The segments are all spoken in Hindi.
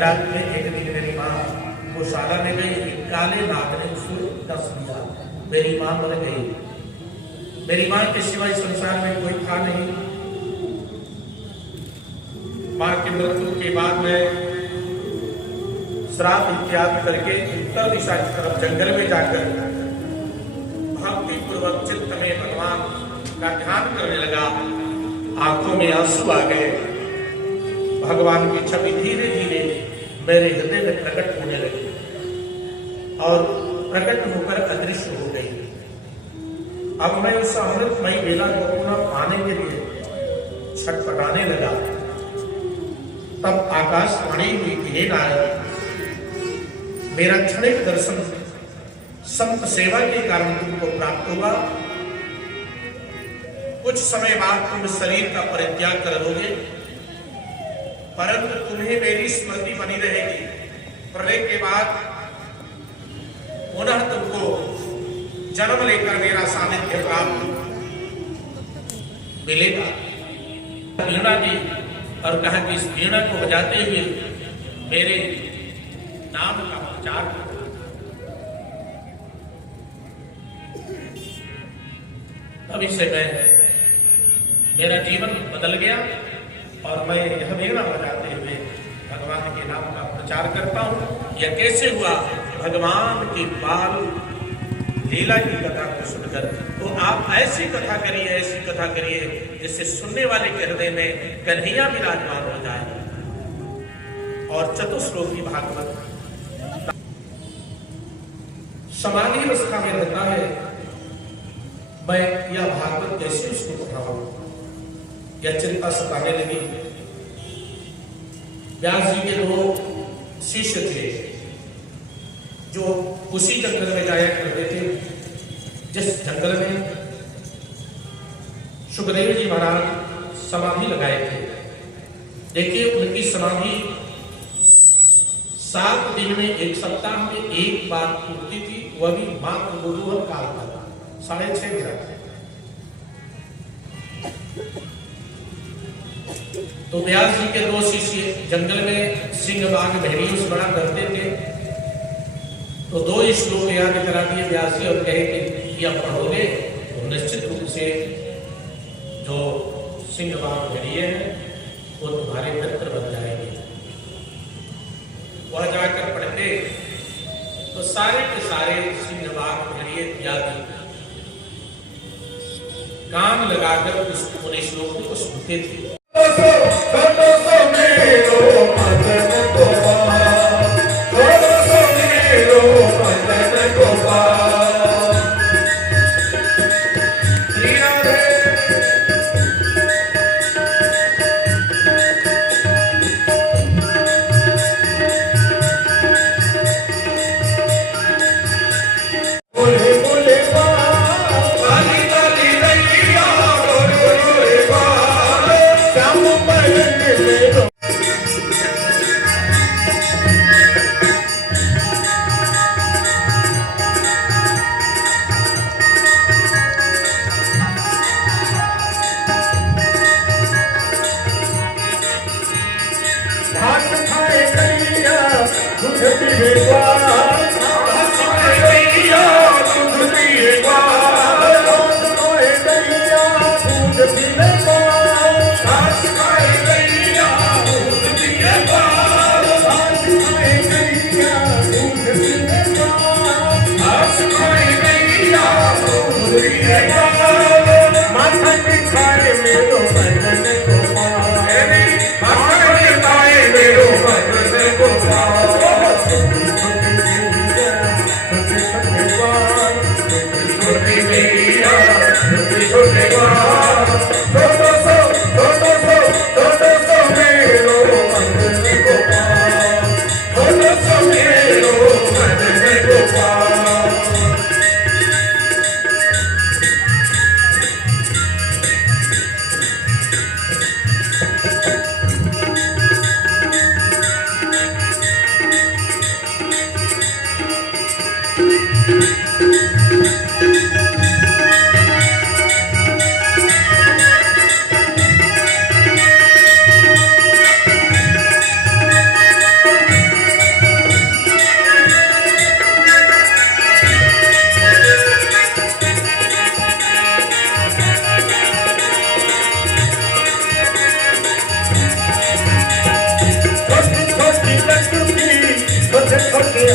रात में एक दिन मेरी माँ गौशाला में गई, काले नाग ने उसको डस दिया, मेरी माँ मर गई। मेरी माँ के सिवाय संसार में कोई था नहीं। माँ की मृत्यु के बाद में श्राप इत्यादि करके उत्तर दिशा की तरफ जंगल में जाकर भक्ति पूर्वक चित्त में भगवान का ध्यान करने लगा। आंखों में आंसू आ गए। भगवान की छवि धीरे धीरे मेरे हृदय में प्रकट होने लगी और प्रकट होकर अदृश्य हो गई। अब मैं उस अमृतमयी बेला को पुनः पाने के लिए छटपटाने लगा। तब आकाशवाणी हुई कि हे नारद, मेरा क्षणिक दर्शन संत सेवा के कारण तुमको प्राप्त होगा। कुछ समय बाद तुम शरीर का परित्याग कर दोगे, परंतु तुम्हें मेरी स्मृति बनी रहेगी। प्रलय के बाद पुनः तुमको जन्म लेकर मेरा सानिध्य प्राप्त मिलेगा। वीणा दी और कहा कि इस वीणा को बजाते हुए मेरे नाम का प्रचार करो। तभी से मेरा जीवन बदल गया और मैं यह वीणा बजाते हुए भगवान के नाम का प्रचार करता हूँ। यह कैसे हुआ? भगवान की बाल लीला की कथा को सुनकर। तो आप ऐसी कथा करिए जिससे सुनने वाले के हृदय में कन्हैया विराजमान हो जाए। और चतुश्लोकी भागवत समाधि अवस्था में रहता है। मैं यह भागवत कैसे उसको बताऊं, यह चिंता सताने लगी। व्यास जी के दो शिष्य थे जो उसी जंगल में जाया करते थे जिस जंगल में सुखदेव जी महाराज समाधि लगाए थे। देखिए, उनकी समाधि 7 दिन में, 1 सप्ताह में एक बार टूटती थी, वह भी मात्र गुरुवर काल का 6.5 मिनट। तो व्यास जी के दो शिष्य जंगल में सिंह बाघ भेड़ियों से बड़ा करते थे। तो 2 श्लोक याद करा दिए व्यास जी और कहे कि यह पढ़ोगे तो निश्चित रूप से जो सिंह बाघ भेड़िए हैं वो तुम्हारे मित्र बन जाएंगे। वह जाकर पढ़ते तो सारे के सारे सिंह बाघ भेड़िए इत्यादि कान लगाकर उन श्लोकों को सुनते थे।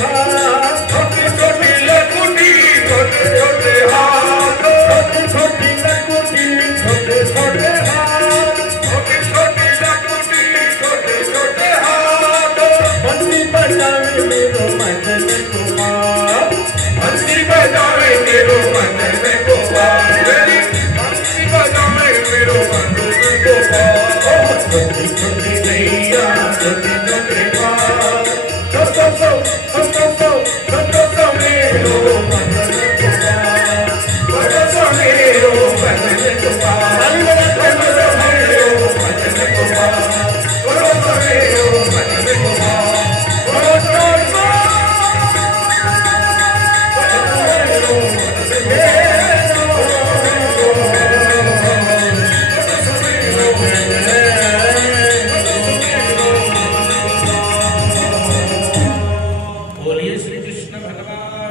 हाथ, छोटी छोटी लकुटी छोटे छोटे हाथ, छोटी छोटी लकुटी छोटे छोटे हाथ, छोटी छोटी लकुटी छोटे छोटे हाथ। बंसी बजावे मेरो मदन कुमार, बंसी बजावे मेरो मदन गोपाल, बंसी बजावे मेरो मदन गोपाल। छोटी छोटी नैया छोटे छोटे पार, मेरो मदन कुमार, मेरो मदन गोपाल, मेरो मदन गोपाल, मेरो मदन गोपाल। बोलिए श्री कृष्ण भगवान